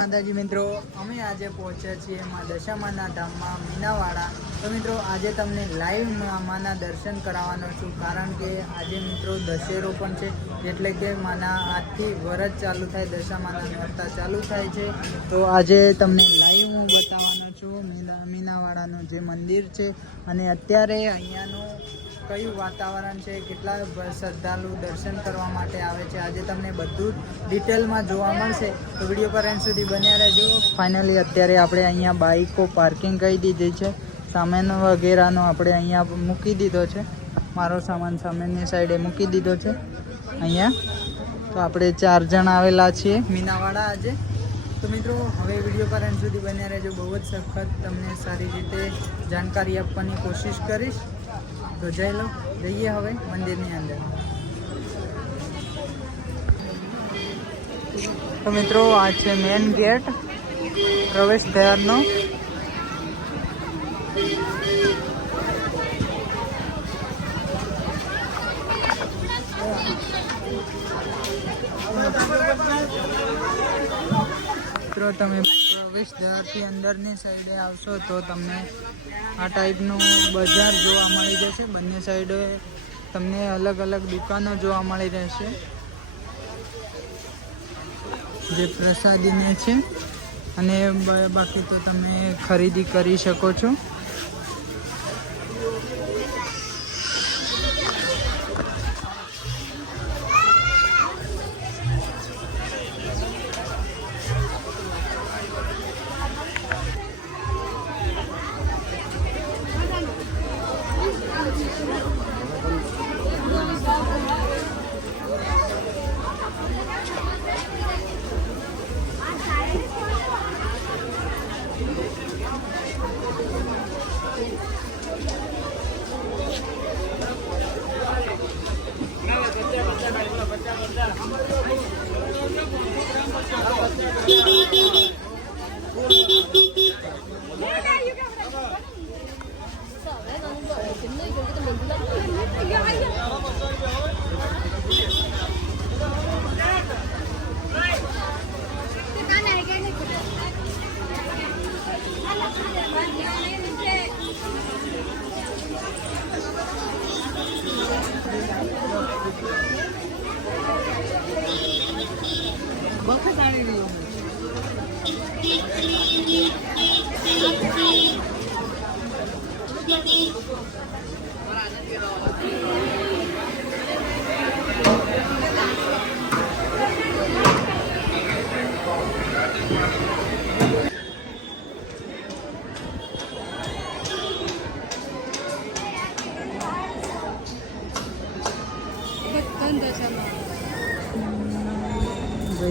માતાજી મિત્રો, અમે આજે પહોંચ્યા છીએ માં દશામાના ધામમાં મીનાવાડા. તો મિત્રો આજે તમને લાઈવ માના દર્શન કરાવવાનો છું, કારણ કે આજે મિત્રો દશેરો પણ છે, એટલે કે માના આજથી વરસ ચાલુ થાય, દશામાના નોરતા ચાલુ થાય છે. તો આજે તમને લાઈવ હું બતાવવાનો છું મીનાવાડાનું જે મંદિર છે અને અત્યારે અહીંયાનું કયું વાતાવરણ છે, કેટલા શ્રદ્ધાળુ દર્શન કરવા માટે આવે છે, આજે તમને બધું ડિટેલમાં જોવા મળશે. તો વિડીયો પર એન્ડ સુધી બન્યા રહેજો. ફાઇનલી અત્યારે આપણે અહીંયા બાઇકો પાર્કિંગ કરી દીધી છે, સામાન વગેરેનો આપણે અહીંયા મૂકી દીધો છે. મારો સામાન સામેની સાઈડે મૂકી દીધો છે અહીંયા. તો આપણે 4 જણ આવેલા છીએ મીનાવાડા આજે. તો મિત્રો હવે વિડીયો પર એન્ડ સુધી બન્યા રહેજો. બહુ જ સખત તમને સારી રીતે જાણકારી આપવાની કોશિશ કરીશ. તો જઈએ હવે મંદિરની અંદર. તો મિત્રો આ છે મેન ગેટ, પ્રવેશ દ્વારનો. મિત્રો તમે પ્રવેશ દ્વારથી અંદરની સાઈડે આવશો તો તમને આ ટાઈપનું બજાર જોવા મળી જશે. બંને સાઈડે તમને અલગ અલગ દુકાનો જોવા મળી રહેશે, જે પ્રસાદીને છે, અને બાકી તો તમે ખરીદી કરી શકો છો.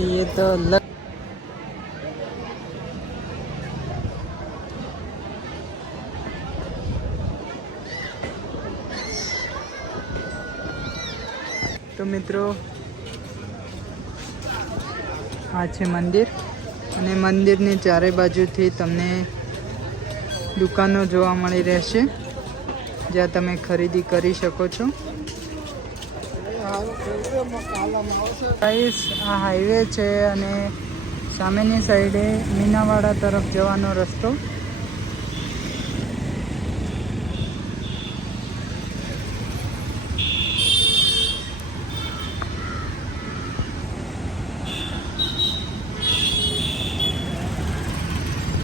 ये तो મિત્રો આ છે મંદિર, અને મંદિરની ચારે બાજુથી તમને દુકાનો જોવા મળી રહેશે, જ્યાં તમે ખરીદી કરી શકો છો. આ હાઈવે છે અને સામેની સાઈડે મીનાવાડા તરફ જવાનો રસ્તો.